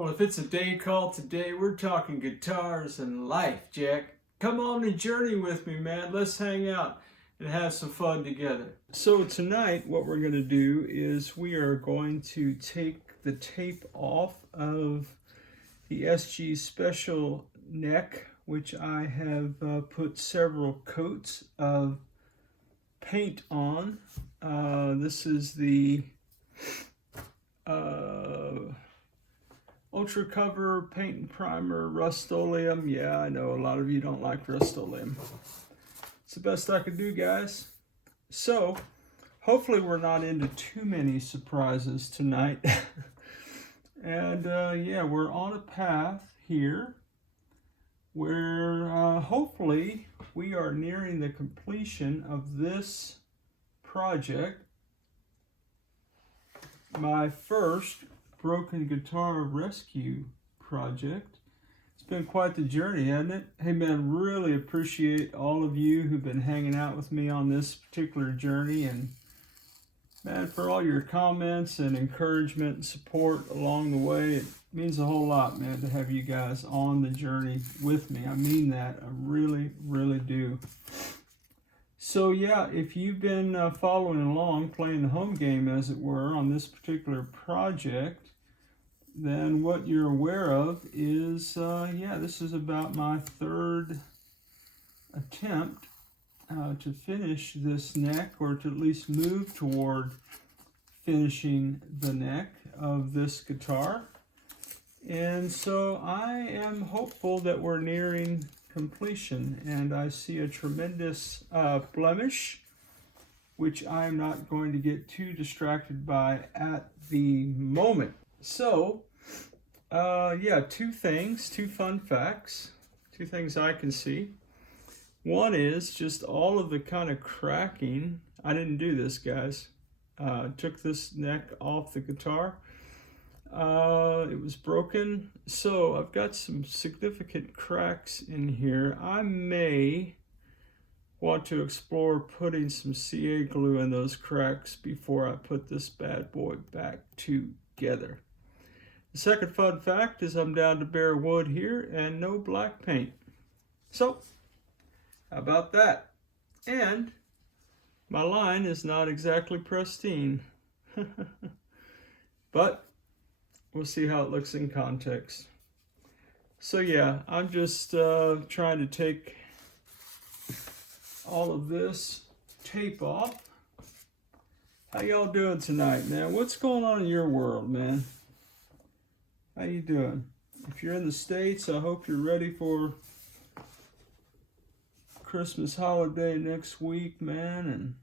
Well, if it's a day call today, we're talking guitars and life, Jack. Come on and journey with me, man. Let's hang out and have some fun together. So tonight, what we're going to do is we are going to take the tape off of the SG Special neck, which I have put several coats of paint on. This is the Ultra Cover Paint and Primer Rust-Oleum. Yeah, I know a lot of you don't like Rust-Oleum. It's the best I could do, guys. So, hopefully we're not into too many surprises tonight. And yeah, we're on a path here where hopefully we are nearing the completion of this project. My first broken guitar rescue project. It's been quite the journey, hasn't it? Hey man, really appreciate all of you who've been hanging out with me on this particular journey, and man, for all your comments and encouragement and support along the way. It means a whole lot, man, to have you guys on the journey with me. I mean that. I really, really do. So yeah, if you've been following along, playing the home game as it were, on this particular project, then what you're aware of is, yeah, this is about my third attempt to finish this neck, or to at least move toward finishing the neck of this guitar. And so I am hopeful that we're nearing completion, and I see a tremendous blemish, which I'm not going to get too distracted by at the moment. So, yeah, two fun facts, two things I can see. One is just all of the kind of cracking. I didn't do this, guys. Took this neck off the guitar. It was broken, so I've got some significant cracks in here. I may want to explore putting some CA glue in those cracks before I put this bad boy back together. The second fun fact is I'm down to bare wood here and no black paint. So, how about that? And my line is not exactly pristine. But we'll see how it looks in context. So yeah, I'm just trying to take all of this tape off. How y'all doing tonight, man? What's going on in your world, man? How you doing? If you're in the States, I hope you're ready for Christmas holiday next week, man, and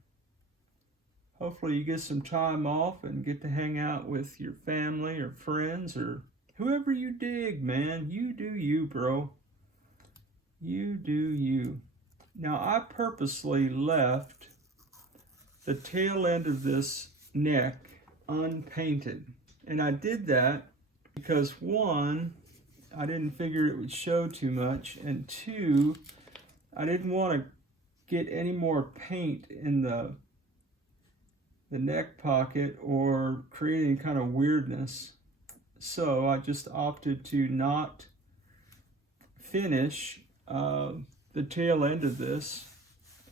hopefully you get some time off and get to hang out with your family or friends or whoever you dig, man. You do you, bro. You do you. Now, I purposely left the tail end of this neck unpainted. And I did that because, one, I didn't figure it would show too much, and two, I didn't want to get any more paint in the neck pocket or create any kind of weirdness. So I just opted to not finish the tail end of this.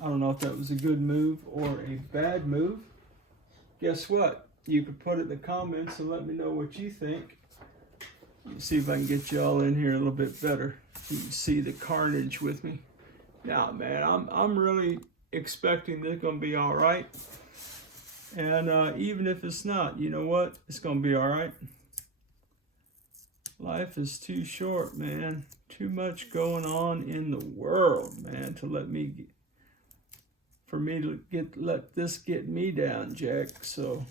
I don't know if that was a good move or a bad move. Guess what? You can put it in the comments and let me know what you think. Let's see if I can get y'all in here a little bit better. You can see the carnage with me. Now, man, I'm really expecting this is going to be all right. And even if it's not, you know what? It's going to be all right. Life is too short, man. Too much going on in the world, man, to let me let this get me down, Jack. So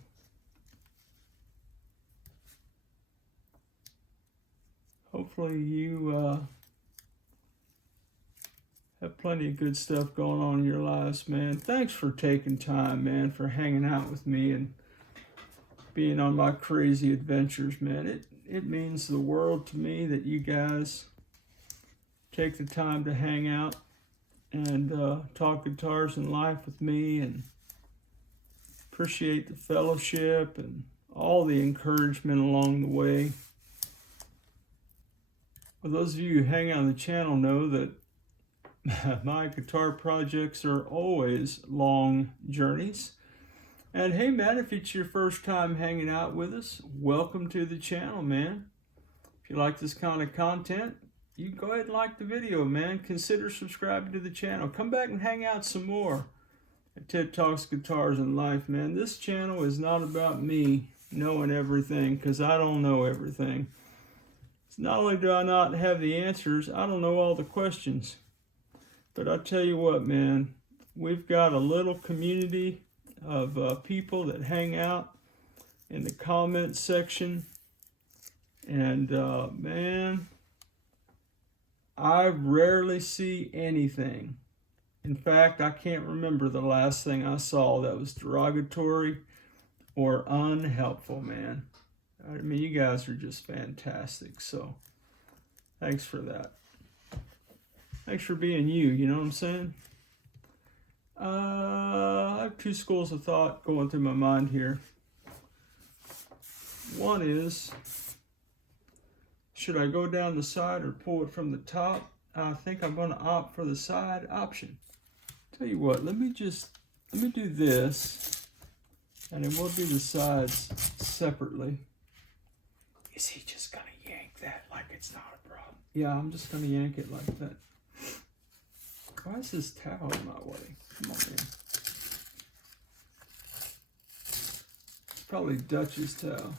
hopefully you have plenty of good stuff going on in your lives, man. Thanks for taking time, man, for hanging out with me and being on my crazy adventures, man. It means the world to me that you guys take the time to hang out and talk guitars and life with me, and appreciate the fellowship and all the encouragement along the way. Well, those of you who hang on the channel know that my guitar projects are always long journeys. And hey man, if it's your first time hanging out with us, welcome to the channel, man. If you like this kind of content, you can go ahead and like the video, man. Consider subscribing to the channel. Come back and hang out some more at Ted Talks Guitars and Life, man. This channel is not about me knowing everything, because I don't know everything. It's not only do I not have the answers, I don't know all the questions. But I tell you what, man, we've got a little community of people that hang out in the comment section, and man, I rarely see anything. In fact, I can't remember the last thing I saw that was derogatory or unhelpful, man. I mean, you guys are just fantastic, so thanks for that. Thanks for being you, you know what I'm saying? I have two schools of thought going through my mind here. One is, should I go down the side or pull it from the top? I think I'm going to opt for the side option. Tell you what, let me do this, and then we'll do the sides separately. Is he just going to yank that like it's not a problem? Yeah, I'm just going to yank it like that. Why is this towel in my way? Come on, man. It's probably Dutch's towel.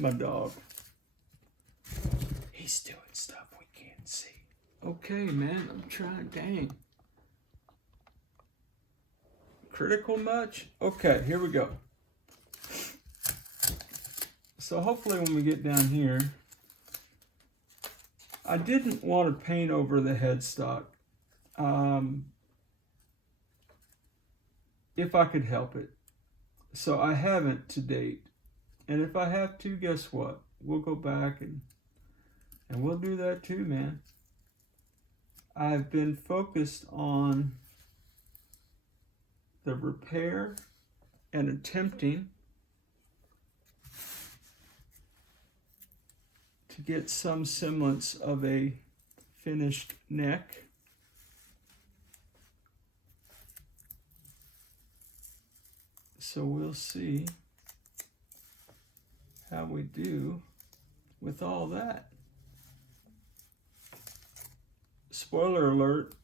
My dog. He's doing stuff we can't see. Okay, man, I'm trying. Dang. Critical much? Okay, here we go. So hopefully when we get down here, I didn't want to paint over the headstock. If I could help it. So I haven't to date. And if I have to, guess what? We'll go back and we'll do that too, man. I've been focused on the repair and attempting to get some semblance of a finished neck. So we'll see how we do with all that. Spoiler alert,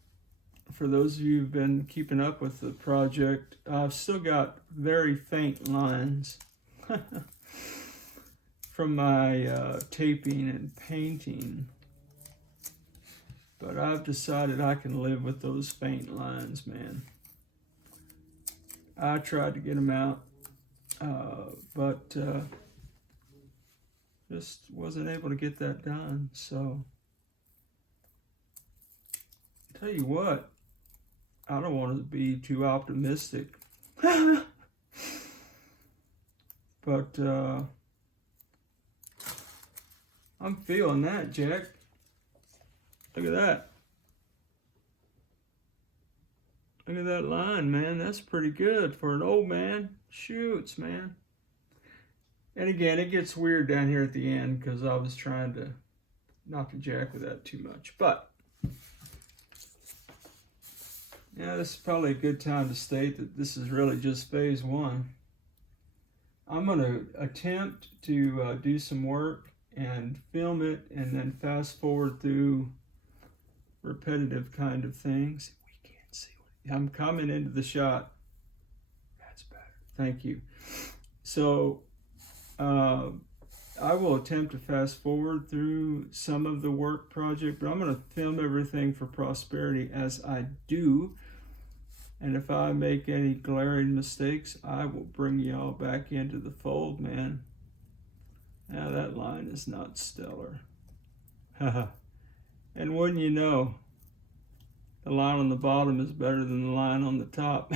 for those of you who've been keeping up with the project, I've still got very faint lines from my taping and painting, but I've decided I can live with those faint lines, man. I tried to get them out, but just wasn't able to get that done. So, tell you what, I don't want to be too optimistic, but I'm feeling that, Jack. Look at that. Look at that line, man. That's pretty good for an old man. Shoots, man. And again, it gets weird down here at the end because I was trying to not to jack with that too much. But, yeah, this is probably a good time to state that this is really just phase one. I'm going to attempt to do some work and film it and then fast forward through repetitive kind of things. We can't see what I'm coming into the shot. That's better. Thank you. So I will attempt to fast forward through some of the work project, but I'm going to film everything for prosperity as I do. And if I make any glaring mistakes, I will bring y'all back into the fold, man. Now that line is not stellar. And wouldn't you know, the line on the bottom is better than the line on the top.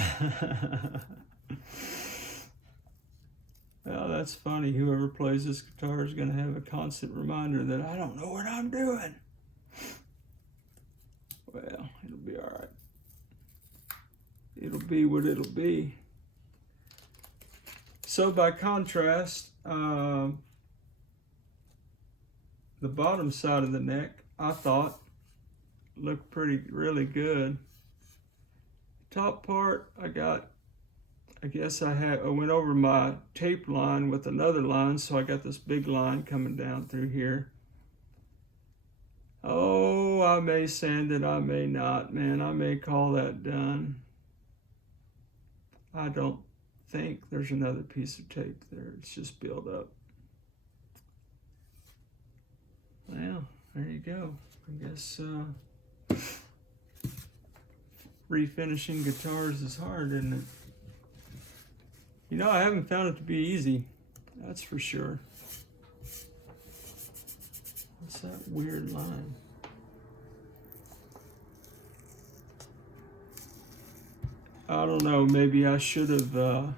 Well, that's funny. Whoever plays this guitar is going to have a constant reminder that I don't know what I'm doing. Well, it'll be all right. It'll be what it'll be. So by contrast, the bottom side of the neck, I thought, looked really good. Top part, I went over my tape line with another line, so I got this big line coming down through here. Oh, I may sand it, I may not, man. I may call that done. I don't think there's another piece of tape there. It's just built up. Well, there you go. I guess refinishing guitars is hard, isn't it? You know, I haven't found it to be easy. That's for sure. What's that weird line? I don't know, maybe I should have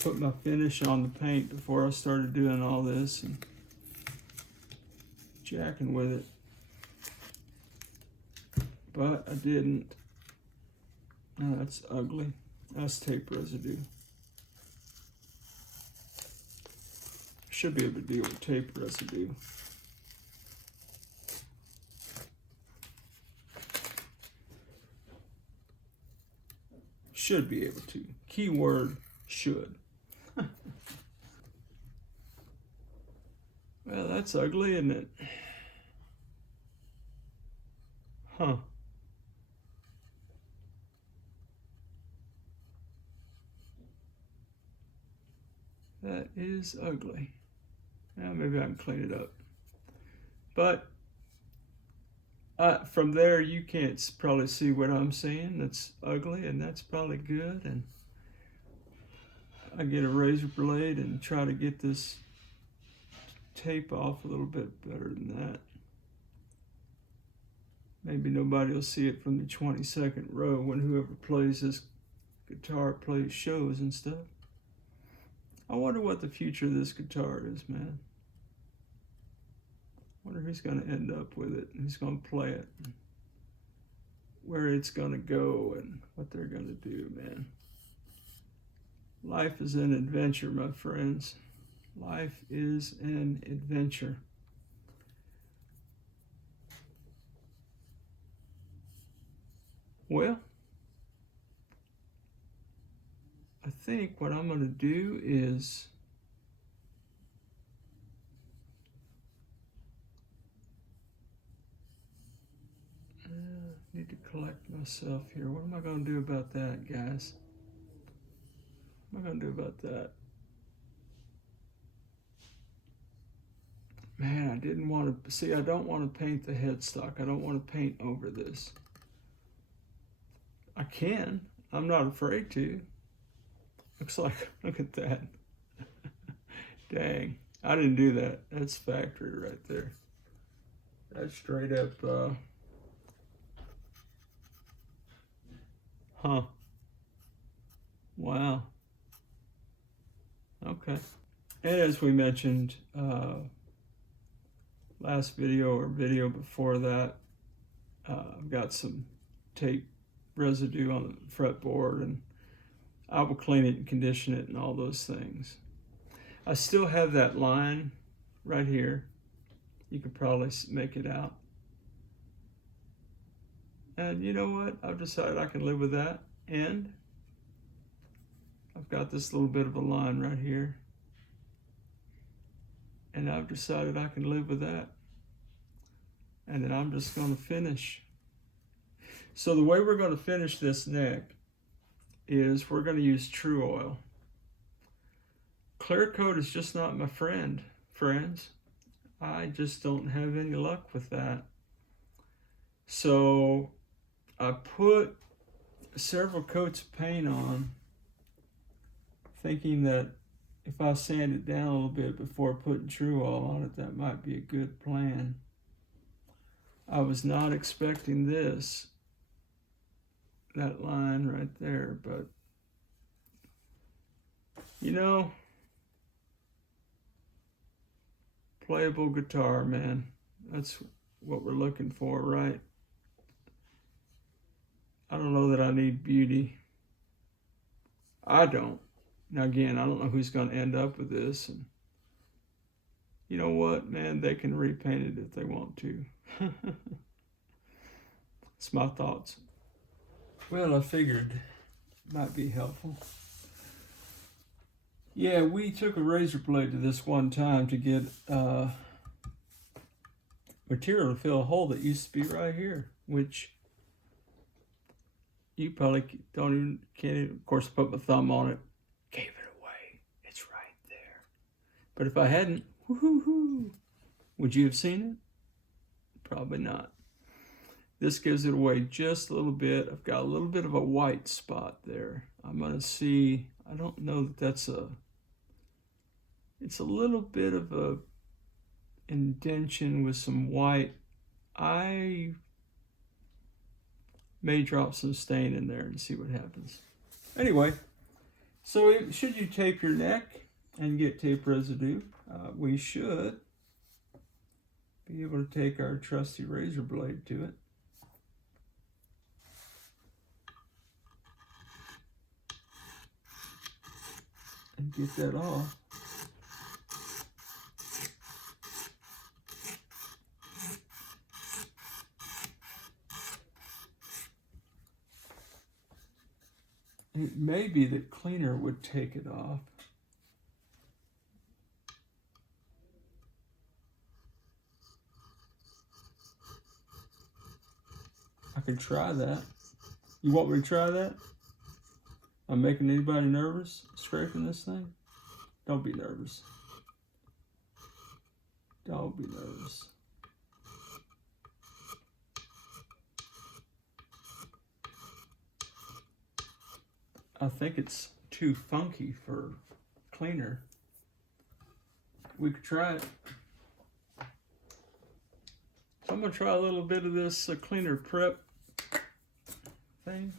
put my finish on the paint before I started doing all this and jacking with it. But I didn't. Oh, that's ugly. That's tape residue. Should be able to deal with tape residue. Should be able to. Keyword should. Well, that's ugly, isn't it? Huh. That is ugly. Now maybe I can clean it up. But from there, you can't probably see what I'm saying. That's ugly, and that's probably good. And I get a razor blade and try to get this tape off a little bit better than that. Maybe nobody will see it from the 22nd row when whoever plays this guitar plays shows and stuff. I wonder what the future of this guitar is, man. I wonder who's going to end up with it, and who's going to play it, and where it's going to go, and what they're going to do, man. Life is an adventure, my friends. Life is an adventure. Well, I think what I'm going to do is need to collect myself here. What am I going to do about that, guys? What am I going to do about that? Man, I didn't want to, see, I don't want to paint the headstock. I don't want to paint over this. I can. I'm not afraid to. Looks like, look at that. Dang, I didn't do that. That's factory right there. That's straight up, huh. Wow. Okay. And as we mentioned, last video or video before that, I've got some tape residue on the fretboard, and I will clean it and condition it and all those things. I still have that line right here. You could probably make it out. And you know what? I've decided I can live with that. And I've got this little bit of a line right here. And I've decided I can live with that. And then I'm just going to finish. So the way we're going to finish this neck is we're going to use True Oil. Clear coat is just not my friend, friends. I just don't have any luck with that. So I put several coats of paint on, thinking that if I sand it down a little bit before putting True Oil on it, that might be a good plan. I was not expecting this, that line right there, but you know, playable guitar, man. That's what we're looking for, right? I don't know that I need beauty. I don't. Now again, I don't know who's going to end up with this. And you know what, man, they can repaint it if they want to. It's my thoughts. Well, I figured it might be helpful. Yeah, we took a razor blade to this one time to get material to fill a hole that used to be right here, which you probably can't even, of course, put my thumb on it. Gave it away. It's right there. But if I hadn't, woohoo, would you have seen it? Probably not. This gives it away just a little bit. I've got a little bit of a white spot there. I'm going to see, I don't know that that's it's a little bit of a indentation with some white. I may drop some stain in there and see what happens. Anyway, so should you tape your neck and get tape residue, we should be able to take our trusty razor blade to it. And get that off. It may be that cleaner would take it off. I could try that. You want me to try that? I'm making anybody nervous scraping this thing? Don't be nervous. Don't be nervous. I think it's too funky for cleaner. We could try it. So I'm gonna try a little bit of this cleaner prep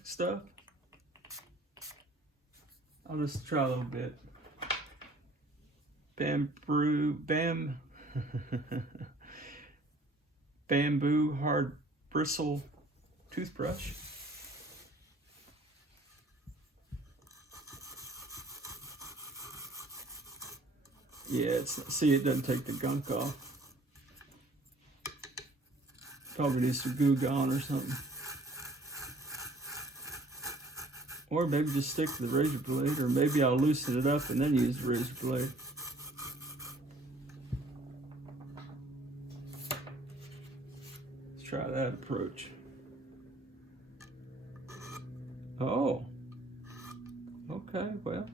stuff. I'll just try a little bit. Bamboo hard bristle toothbrush. Yeah, see, it doesn't take the gunk off. Probably needs some Goo Gone or something. Or maybe just stick to the razor blade, or maybe I'll loosen it up and then use the razor blade. Let's try that approach. Oh. Okay, well.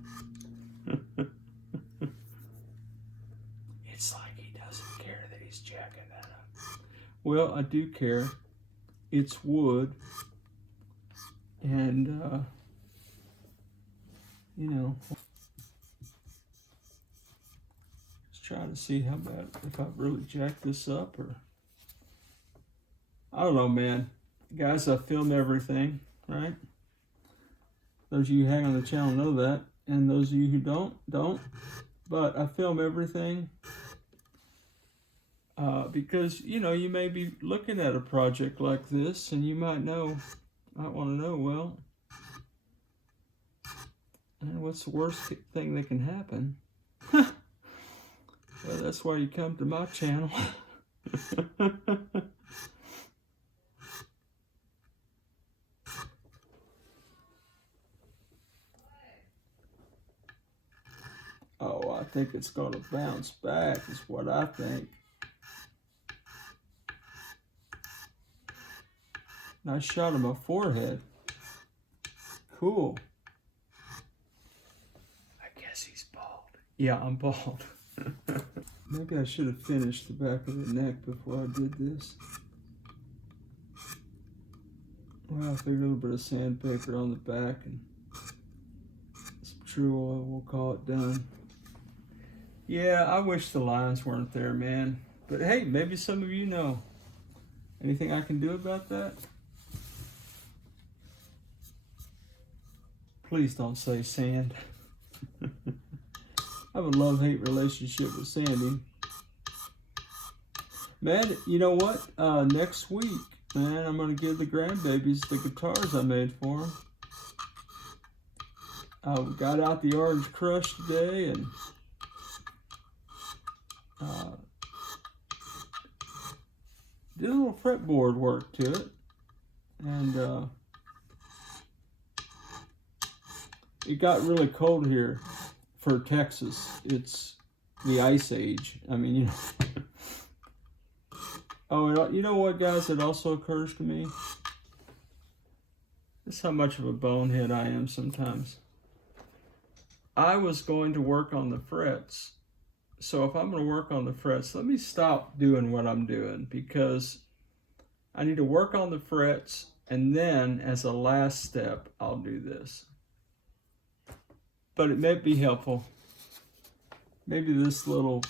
It's like he doesn't care that he's jacking that up. Well, I do care. It's wood. And, you know, let's try to see how bad, if I've really jacked this up, or, I don't know, man. Guys, I film everything, right? Those of you who hang on the channel know that, and those of you who don't. But I film everything because, you know, you may be looking at a project like this, and you might want to know, well, what's the worst thing that can happen? Well, that's why you come to my channel. Oh, I think it's going to bounce back, is what I think. Nice shot of my forehead. Cool. I guess he's bald. Yeah, I'm bald. Maybe I should have finished the back of the neck before I did this. Well, I figured a little bit of sandpaper on the back and some true oil, we'll call it done. Yeah, I wish the lines weren't there, man. But hey, maybe some of you know. Anything I can do about that? Please don't say sand. I have a love-hate relationship with sanding. Man, you know what? Next week, man, I'm going to give the grandbabies the guitars I made for them. We got out the Orange Crush today, and did a little fretboard work to it, and it got really cold here for Texas. It's the ice age. I mean, you know. Oh, you know what, guys? It also occurs to me. This is how much of a bonehead I am sometimes. I was going to work on the frets. So if I'm going to work on the frets, let me stop doing what I'm doing, because I need to work on the frets, and then as a last step, I'll do this. But it may be helpful. Maybe this little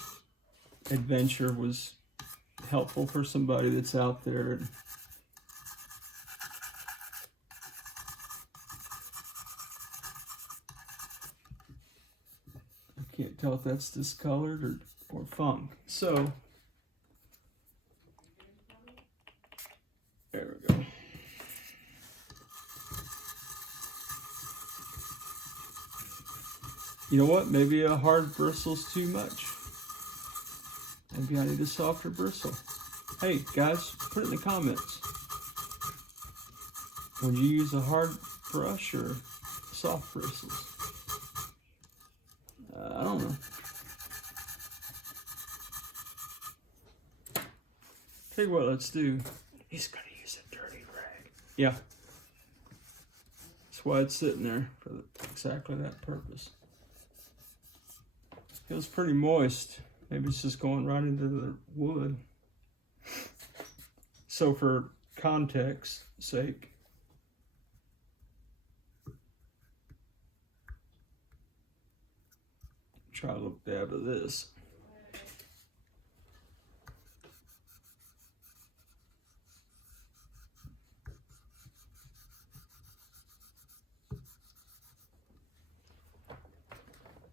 adventure was helpful for somebody that's out there. I can't tell if that's discolored or funk. So there we go. You know what? Maybe a hard bristle's too much. Maybe I need a softer bristle. Hey, guys, put it in the comments. Would you use a hard brush or soft bristles? I don't know. Tell you what, let's do. He's going to use a dirty rag. Yeah. That's why it's sitting there, for exactly that purpose. Feels pretty moist. Maybe it's just going right into the wood. So for context sake, try a little dab of this.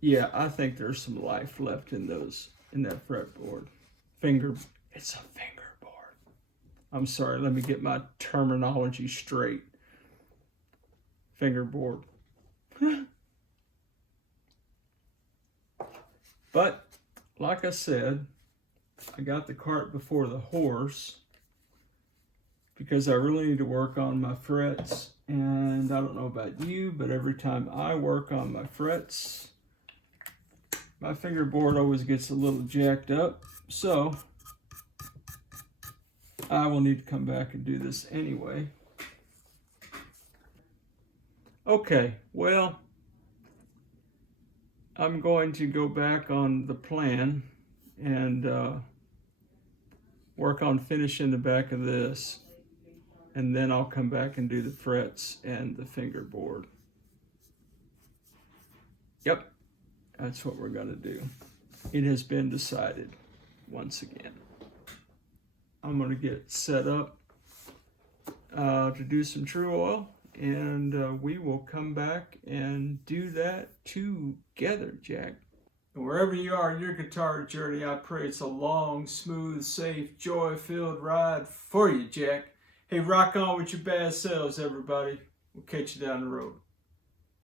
Yeah, I think there's some life left in those, in that fretboard. It's a fingerboard. I'm sorry, let me get my terminology straight. Fingerboard. But, like I said, I got the cart before the horse, because I really need to work on my frets. And I don't know about you, but every time I work on my frets, my fingerboard always gets a little jacked up. So I will need to come back and do this anyway. Okay, well, I'm going to go back on the plan and work on finishing the back of this, and then I'll come back and do the frets and the fingerboard. Yep, that's what we're gonna do. It has been decided once again. I'm gonna get set up to do some true oil, and we will come back and do that together, Jack. And wherever you are in your guitar journey, I pray it's a long, smooth, safe, joy-filled ride for you, Jack. Hey, rock on with your bad selves, everybody. We'll catch you down the road.